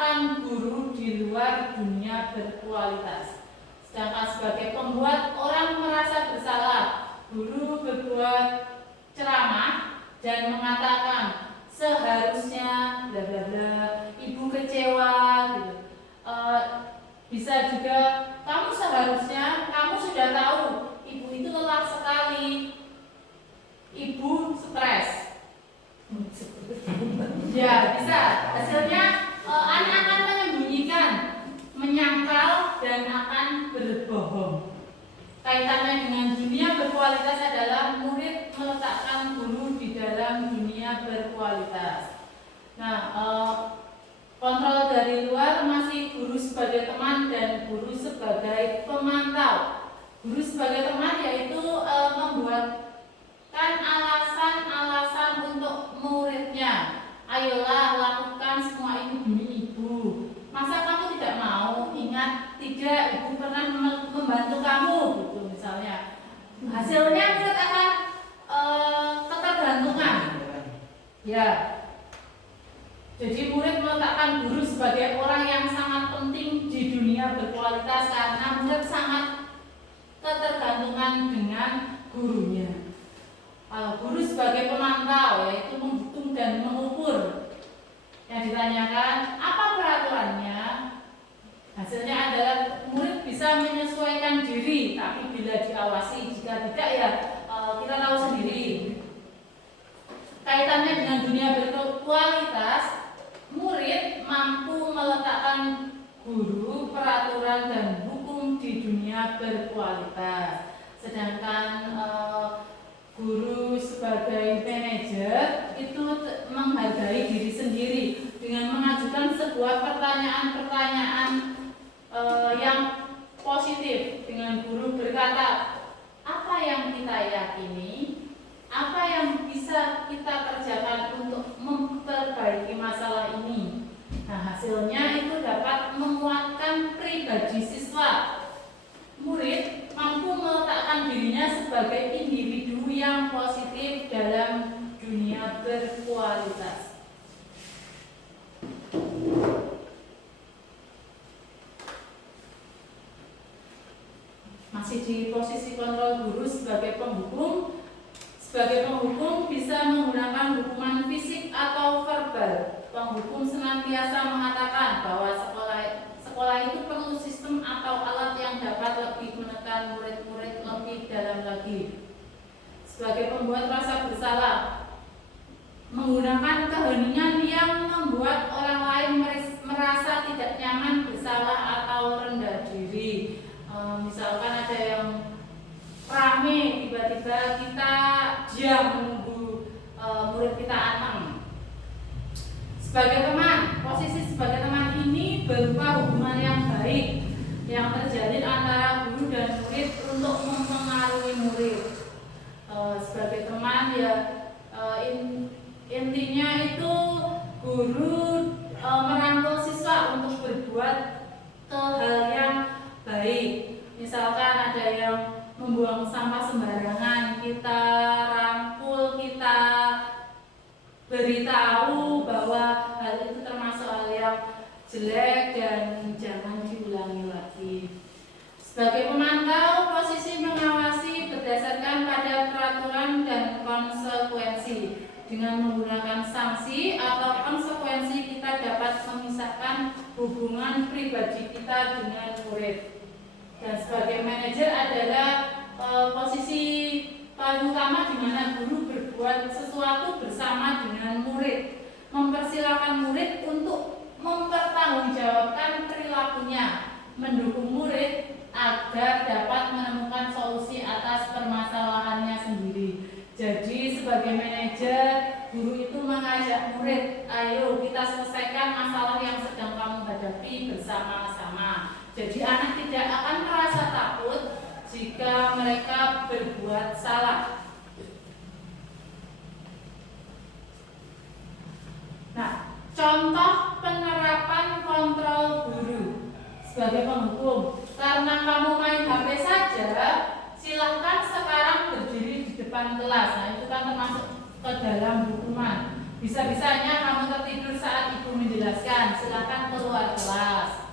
meletakkan guru di luar dunia berkualitas. Sedangkan sebagai pembuat orang merasa bersalah, guru berbuat ceramah dan mengatakan seharusnya bla bla bla, ibu kecewa gitu. Bisa juga kamu seharusnya, kamu sudah tahu ibu itu lelah sekali, ibu stres. Ya bisa, hasilnya anak akan menyembunyikan, menyangkal dan akan berbohong. Kaitannya dengan dunia berkualitas adalah murid meletakkan guru di dalam dunia berkualitas. Nah, kontrol dari luar masih guru sebagai teman dan guru sebagai pemantau. Guru sebagai teman yaitu membuatkan alasan-alasan untuk muridnya. Ayolah lakukan semua ini demi ibu. Masa kamu tidak mau? Ingat, tidak, ibu pernah membantu kamu gitu misalnya. Hasilnya murid akan ketergantungan. Ya. Jadi murid meletakkan guru sebagai orang yang sangat penting di dunia berkualitas karena murid sangat ketergantungan dengan gurunya. Guru sebagai pemantau yaitu menghitung dan mengukur. Yang ditanyakan apa peraturannya? Hasilnya adalah murid bisa menyesuaikan diri, tapi bila diawasi, jika tidak ya kita tahu sendiri. Kaitannya dengan dunia berkualitas, murid mampu meletakkan guru, peraturan dan hukum di dunia berkualitas. Sedangkan guru sebagai manajer itu menghargai diri sendiri dengan mengajukan sebuah pertanyaan-pertanyaan yang positif. Dengan guru berkata, apa yang kita yakini, apa yang bisa kita kerjakan untuk memperbaiki masalah ini. Nah, hasilnya itu dapat menguatkan pribadi siswa. Murid mampu meletakkan dirinya sebagai individu yang positif dalam dunia berkualitas. Masih di posisi kontrol guru sebagai penghukum. Sebagai penghukum bisa menggunakan hukuman fisik atau verbal. Penghukum senantiasa mengatakan bahwa sekolah itu perlu sistem atau alat yang dapat lebih menekan murid-murid lebih dalam lagi. Sebagai pembuat rasa bersalah, menggunakan keheningan yang membuat orang lain merasa tidak nyaman, bersalah atau rendah diri. Misalkan ada yang rame, tiba-tiba kita diam menunggu murid kita atem. Sebagai teman, posisi sebagai teman ini berupa hubungan yang baik yang terjalin antara guru dan murid untuk mempengaruhi murid. Sebagai teman ya intinya itu guru merangkul siswa untuk berbuat hal yang baik. Misalkan ada yang membuang sampah sembarangan, kita rangkul, kita beritahu bahwa hal itu termasuk hal yang jelek dan jangan diulangi lagi. Sebagai pemantau, posisi mengawasi berdasarkan pada peraturan dan konsekuensi. Dengan menggunakan sanksi atau konsekuensi kita dapat memisahkan hubungan pribadi kita dengan murid. Dan sebagai manajer adalah posisi paling utama di mana guru berbuat sesuatu bersama dengan murid, mempersilakan murid untuk mempertanggungjawabkan perilakunya, mendukung murid agar dapat menemukan solusi atas permasalahannya sendiri. Jadi sebagai manajer, guru itu mengajak murid, ayo kita selesaikan masalah yang sedang kamu hadapi bersama-sama. Jadi anak tidak akan merasa takut jika mereka berbuat salah. Nah, contoh penerapan kontrol guru sebagai penghukum. Karena kamu main HP saja, silahkan sekarang berdiri di depan kelas. Nah, itu kan termasuk ke dalam hukuman. Bisa-bisanya kamu tertidur saat ibu menjelaskan, silakan keluar kelas.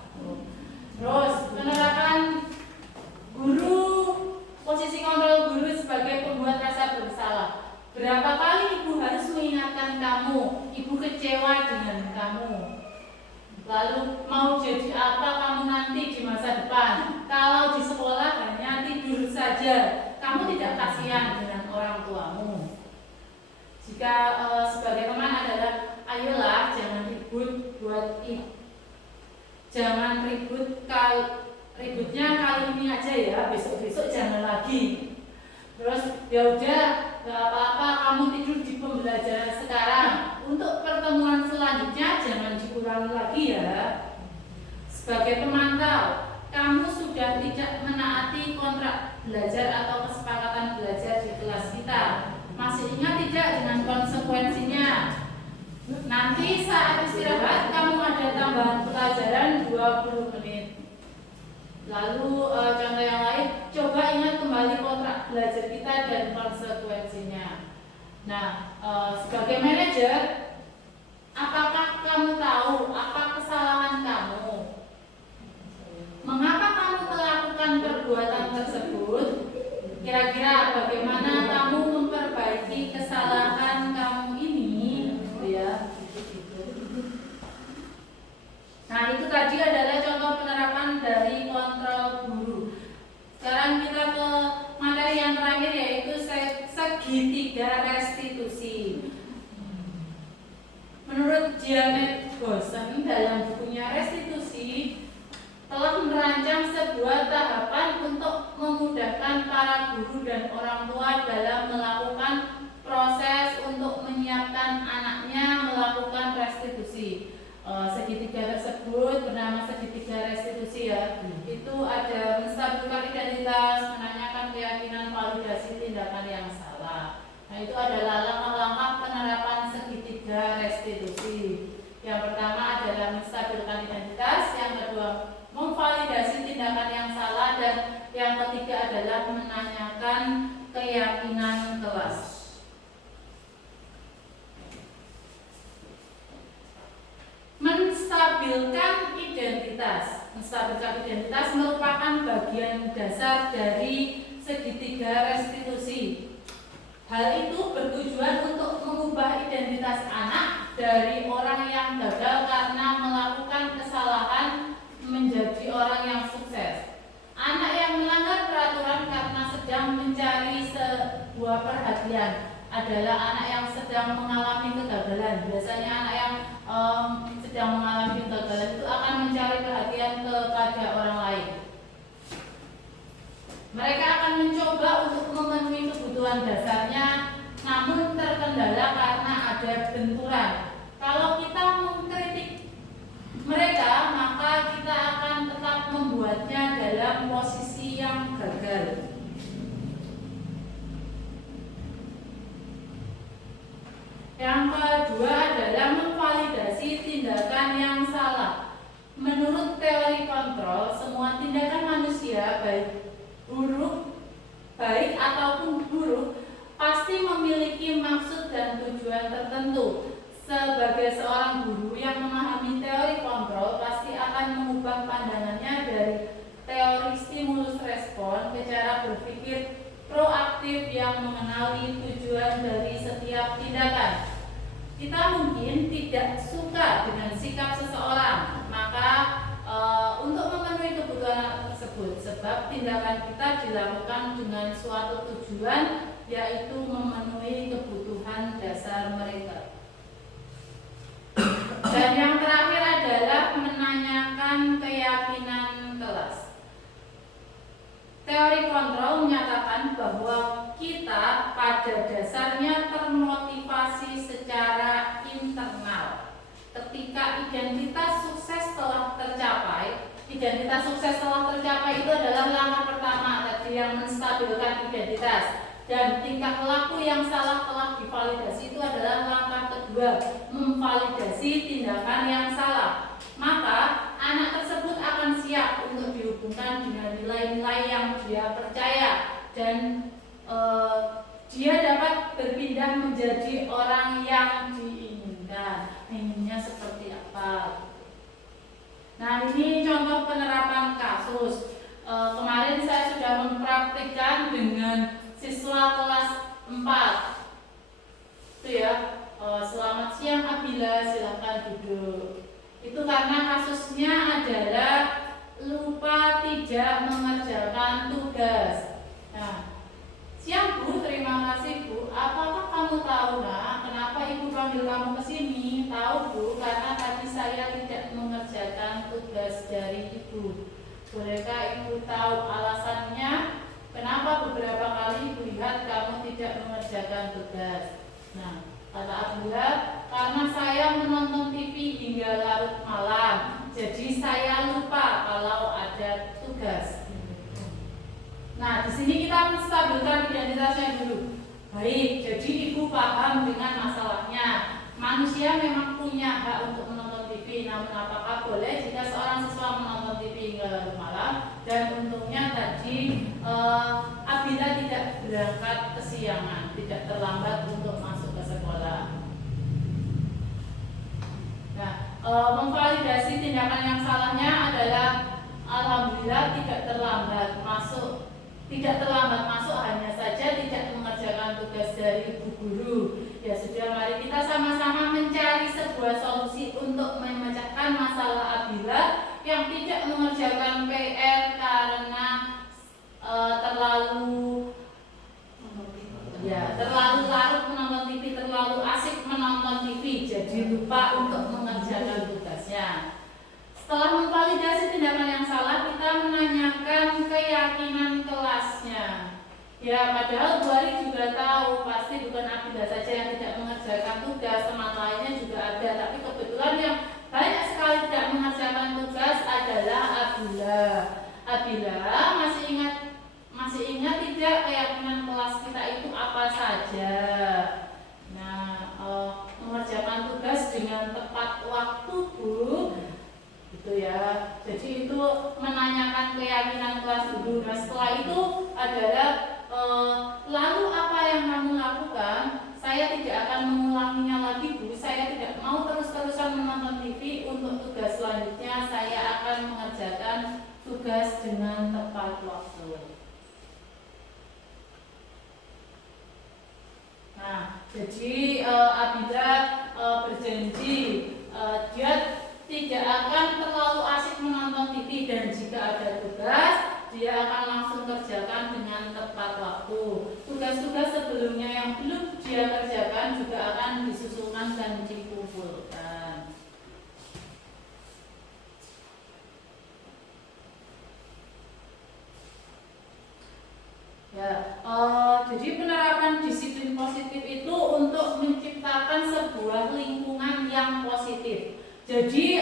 Terus penerapan guru, posisi kontrol guru sebagai pembuat rasa bersalah. Berapa kali ibu harus mengingatkan kamu, ibu kecewa dengan kamu. Lalu mau jadi apa kamu nanti di masa depan? Kalau di sekolah hanya tidur saja, kamu tidak kasihan dengan orang tuamu. Jika sebagai teman adalah, ayolah jangan ribut buat ibu. Jangan ributnya kali ini aja ya, besok-besok jangan lagi. Terus ya udah, nggak apa-apa kamu tidur di pembelajaran sekarang. Untuk pertemuan selanjutnya jangan diulangi lagi ya. Sebagai pemantau, kamu sudah tidak menaati kontrak belajar atau kesepakatan belajar di kelas kita. Masih ingat tidak dengan konsekuensinya? Nanti saat istirahat kamu ada tambahan pelajaran 20 menit. Lalu contoh yang lain, coba ingat kembali kontrak belajar kita dan konsekuensinya. Nah, sebagai manajer, apakah kamu tahu apa kesalahan kamu? Mengapa kamu melakukan perbuatan tersebut? Kira-kira bagaimana kamu memperbaiki kesalahan kamu ini? Ya. Nah, itu tadi adalah contoh penerapan dari kontrol guru. Sekarang kita ke materi yang terakhir, yaitu segitiga restitusi. Menurut Janet Gosen dalam bukunya Restitusi, telah merancang sebuah tahapan untuk memudahkan para guru dan orang tua dalam melakukan proses untuk menyiapkan anaknya melakukan restitusi. Segitiga tersebut bernama segitiga restitusi ya. Itu ada menstabilkan identitas, menanyakan keyakinan, validasi tindakan yang salah. Nah, itu adalah langkah-langkah penerapan segitiga restitusi. Yang pertama adalah menstabilkan identitas, yang kedua memvalidasi tindakan yang salah, dan yang ketiga adalah menanyakan keyakinan kelas. Menstabilkan identitas. Menstabilkan identitas merupakan bagian dasar dari segitiga restitusi. Hal itu bertujuan untuk mengubah identitas anak dari orang yang gagal karena melakukan kesalahan menjadi orang yang sukses. Anak yang melanggar peraturan karena sedang mencari sebuah perhatian adalah anak yang sedang mengalami kegagalan. Biasanya anak yang sedang mengalami kegagalan itu akan mencari perhatian kepada orang lain. Mereka akan mencoba untuk memenuhi kebutuhan dasarnya, namun terkendala karena ada benturan. Kalau kita mengkritik mereka, maka kita akan tetap membuatnya dalam posisi yang gagal. Yang kedua adalah memvalidasi tindakan yang salah. Menurut teori kontrol, semua tindakan manusia, baik ataupun buruk, pasti memiliki maksud dan tujuan tertentu. Sebagai seorang guru yang memahami teori kontrol, pasti akan mengubah pandangannya dari teori stimulus respon ke cara berpikir proaktif yang mengenali tujuan dari setiap tindakan. Kita mungkin tidak suka dengan sikap seseorang, maka untuk memenuhi kebutuhan tersebut, sebab tindakan kita dilakukan dengan suatu tujuan, yaitu memenuhi kebutuhan dasar mereka. Dan yang terakhir adalah menanyakan keyakinan kelas. Teori kontrol menyatakan bahwa kita pada dasarnya termotivasi secara internal. Ketika identitas sukses telah tercapai, itu adalah langkah pertama tadi yang menstabilkan identitas. Dan tingkah laku yang salah telah divalidasi, itu adalah langkah kedua, memvalidasi tindakan yang salah. Maka anak tersebut akan siap untuk dihubungkan dengan nilai-nilai yang dia percaya, dan dia dapat berpindah menjadi orang yang diingini. Nah, ini contoh penerapan kasus. Kemarin saya sudah mempraktikkan dengan siswa kelas 4. Itu ya. Selamat siang Abila, silakan duduk. Itu karena kasusnya adalah lupa tidak mengerjakan tugas. Nah, siang Bu, terima kasih Bu. Apakah kamu tahu nak kenapa Ibu panggil kamu ke sini? Tahu Bu, karena tadi saya tidak mengerjakan tugas dari Ibu. Bolehkah Ibu tahu alasannya? Kenapa beberapa kali Ibu lihat kamu tidak mengerjakan tugas? Nah, kata Abdullah, karena saya menonton TV hingga larut malam, jadi saya lupa kalau ada tugas. Nah, di sini kita menstabilkan identitasnya dulu. Baik, jadi Ibu paham dengan masalahnya. Manusia memang punya hak untuk menonton TV, namun apakah boleh jika seorang siswa menonton TV hingga larut malam? Dan untungnya tadi Abila tidak berangkat kesiangan, tidak terlambat untuk masuk ke sekolah. Nah, memvalidasi tindakan yang salahnya adalah alhamdulillah tidak terlambat masuk. Tidak terlambat masuk, hanya saja tidak mengerjakan tugas dari Ibu Guru. Ya sudah, mari kita sama-sama mencari sebuah solusi untuk memecahkan masalah Abila yang tidak mengerjakan PR karena terlalu larut menonton TV, terlalu asik menonton TV, jadi lupa untuk mengerjakan tugasnya. Setelah memvalidasi tindakan yang salah, kita menanyakan keyakinan kelasnya. Ya, padahal Bu Ari juga tahu pasti bukan Abila saja yang tidak mengerjakan tugas, teman lainnya juga ada. Tapi kebetulan yang banyak sekali tidak mengerjakan tugas adalah Abila. Abila masih ingat tidak keyakinan kelas kita itu apa saja? Nah, mengerjakan tugas dengan tepat waktu Bu. Gitu ya. Jadi itu menanyakan keyakinan kelas dulu. Nah, setelah itu adalah lalu apa yang kamu lakukan? Saya tidak akan mengulanginya lagi Bu. Saya tidak mau terus-terusan menonton TV. Untuk tugas selanjutnya saya akan mengerjakan tugas dengan tepat waktu. Nah, jadi Abila berjanji dia tidak akan terlalu asik menonton TV, dan jika ada tugas dia akan langsung kerjakan dengan tepat waktu. Tugas-tugas sebelumnya yang belum dia kerjakan juga akan disusulkan dan dikumpulkan. Ya, jadi penerapan disiplin positif itu untuk menciptakan sebuah lingkungan yang positif. Jadi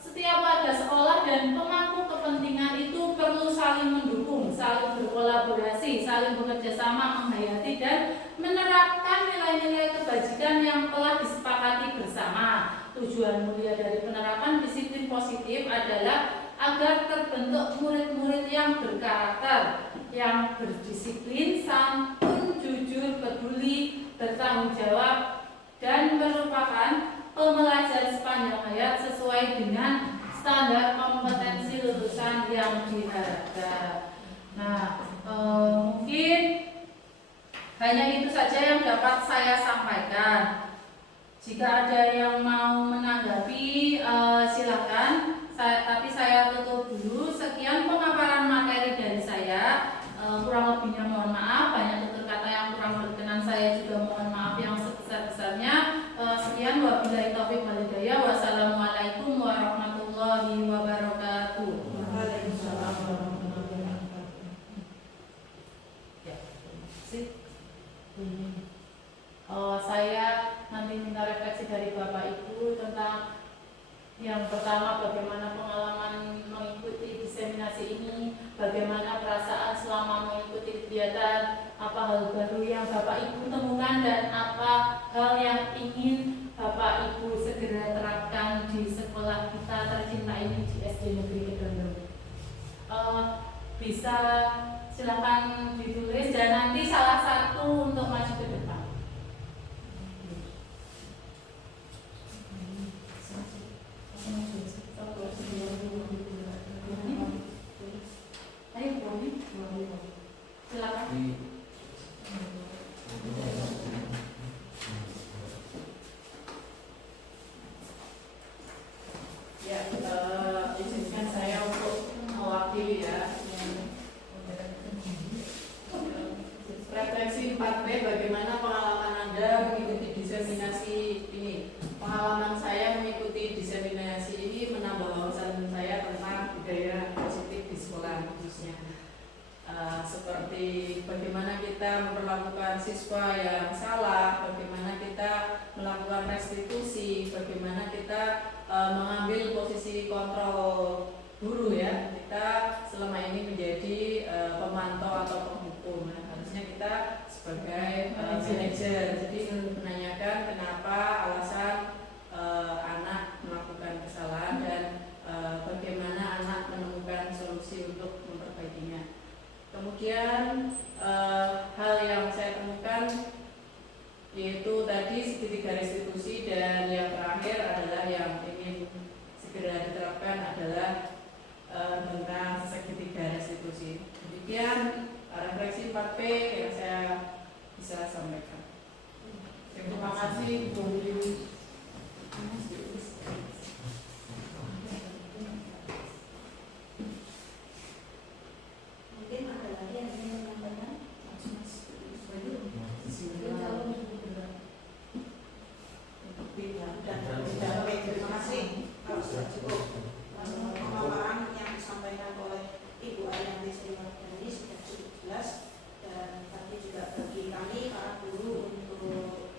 setiap wadah sekolah dan pemangku kepentingan itu perlu saling mendukung, saling berkolaborasi, saling bekerja sama, menghayati dan menerapkan nilai-nilai kebajikan yang telah disepakati bersama. Tujuan mulia dari penerapan disiplin positif adalah agar terbentuk murid-murid yang berkarakter, yang berdisiplin, santun, jujur, peduli, bertanggung jawab, dan merupakan pembelajaran sepanjang hayat sesuai dengan standar kompetensi lulusan yang diharapkan. Nah, mungkin hanya itu saja yang dapat saya sampaikan. Jika ada yang mau menanggapi, silakan. Tapi saya tutup dulu. Sekian pemaparan materi dari saya. Kurang lebihnya mohon maaf. Banyak tutur kata yang kurang berkenan, saya juga mohon maaf yang sebesar-besarnya. Sekian, wabillahi taufiq wal hidayah. Wassalamualaikum warahmatullahi wabarakatuh. Waalaikumsalam warahmatullahi wabarakatuh. Ya, saya nanti minta refleksi dari Bapak Ibu tentang yang pertama, bagaimana pengalaman mengikuti diseminasi ini, bagaimana perasaan selama mengikuti kegiatan, apa hal baru yang Bapak Ibu temukan, dan apa hal yang ingin Bapak Ibu segera terapkan di sekolah kita tercinta ini di SD Negeri Kedondong. Bisa silakan ditulis dan nanti salah satu untuk maju ke depan. bagaimana pengalaman Anda mengikuti diseminasi ini? Pengalaman saya mengikuti diseminasi ini menambah wawasan saya tentang budaya positif di sekolah khususnya. Seperti bagaimana kita memperlakukan siswa yang salah, bagaimana kita melakukan restitusi, bagaimana kita mengambil posisi kontrol guru ya. Kita selama ini menjadi pemantau atau penghukum. Nah, harusnya kita sebagai manajer, jadi menanyakan kenapa alasan anak melakukan kesalahan dan bagaimana anak menemukan solusi untuk memperbaikinya. Kemudian hal yang saya temukan yaitu tadi segitiga restitusi, dan yang terakhir adalah yang ingin segera diterapkan adalah tentang segitiga restitusi. Demikian refleksi 4P yang saya bisa sampaikan. Terima kasih Bu. Mungkin ada lagi yang ingin menyampaikan? Terima kasih. Kalau sudah cukup pemaparan yang disampaikan oleh Ibu Arianti Sriwardani sudah cukup jelas, dan tadi juga bagi kami para guru untuk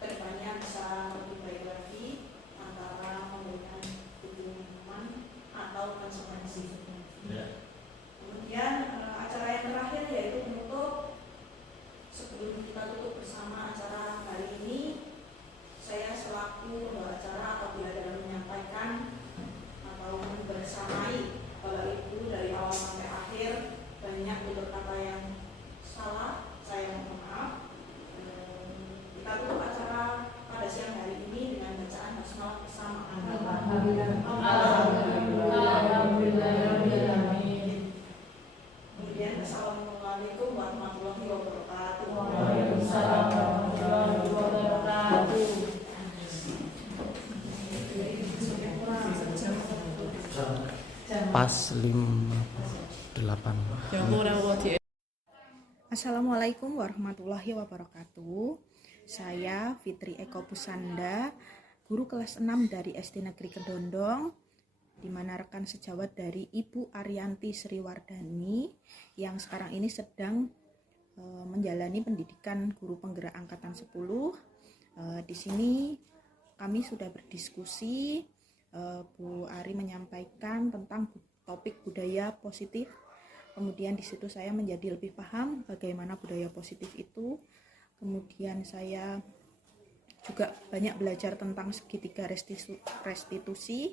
kedepannya bisa lebih baik lagi antara memberikan dukungan atau konsekuensi. Kemudian acara yang terakhir yaitu penutup. Sebelum kita tutup bersama acara hari ini, saya selaku pembawa acara apabila dalam menyampaikan atau bersamai Bapak Ibu dari awal sampai akhir banyak tutur kata yang salah, saya mohon maaf. Kita tutup acara pada siang hari ini dengan bacaan basmalah bersama. Kemudian assalamualaikum warahmatullahi wabarakatuh. Waalaikumsalam warahmatullahi wabarakatuh. Pas 58. Assalamualaikum warahmatullahi wabarakatuh. Saya Fitri Eko Pusanda, guru kelas 6 dari SD Negeri Kedondong, di mana rekan sejawat dari Ibu Arianti Sriwardani yang sekarang ini sedang menjalani pendidikan guru penggerak angkatan 10. Di sini kami sudah berdiskusi, Bu Ari menyampaikan tentang topik budaya positif. Kemudian di situ saya menjadi lebih paham bagaimana budaya positif itu. Kemudian saya juga banyak belajar tentang segitiga restitusi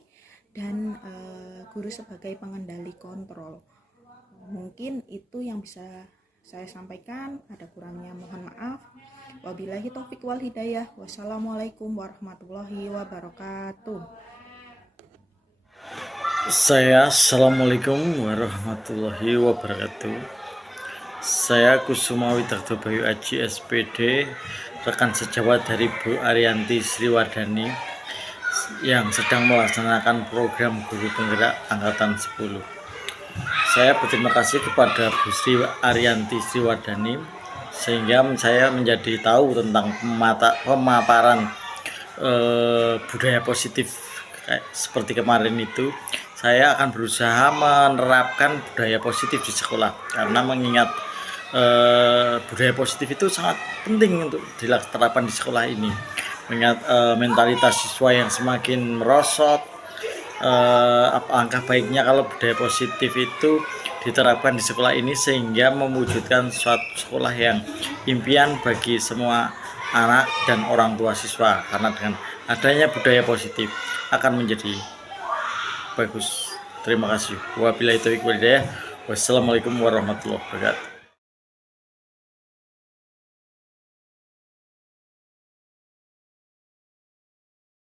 dan guru sebagai pengendali kontrol. Mungkin itu yang bisa saya sampaikan, ada kurangnya mohon maaf. Wabillahi taufiq wal hidayah. Wassalamualaikum warahmatullahi wabarakatuh. Assalamualaikum warahmatullahi wabarakatuh. Saya Kusuma Widarto Bayu Aji SPD, rekan sejawat dari Bu Arianti Sriwardani yang sedang melaksanakan program guru penggerak angkatan 10. Saya berterima kasih kepada Bu Sri Arianti Sriwardani sehingga saya menjadi tahu tentang pemaparan budaya positif seperti kemarin itu. Saya akan berusaha menerapkan budaya positif di sekolah karena mengingat budaya positif itu sangat penting untuk diterapkan di sekolah ini. Mengingat mentalitas siswa yang semakin merosot, alangkah baiknya kalau budaya positif itu diterapkan di sekolah ini sehingga mewujudkan suatu sekolah yang impian bagi semua anak dan orang tua siswa, karena dengan adanya budaya positif akan menjadi bagus. Terima kasih. Wabillahi taufiq wal hidayah. Wassalamualaikum warahmatullahi wabarakatuh.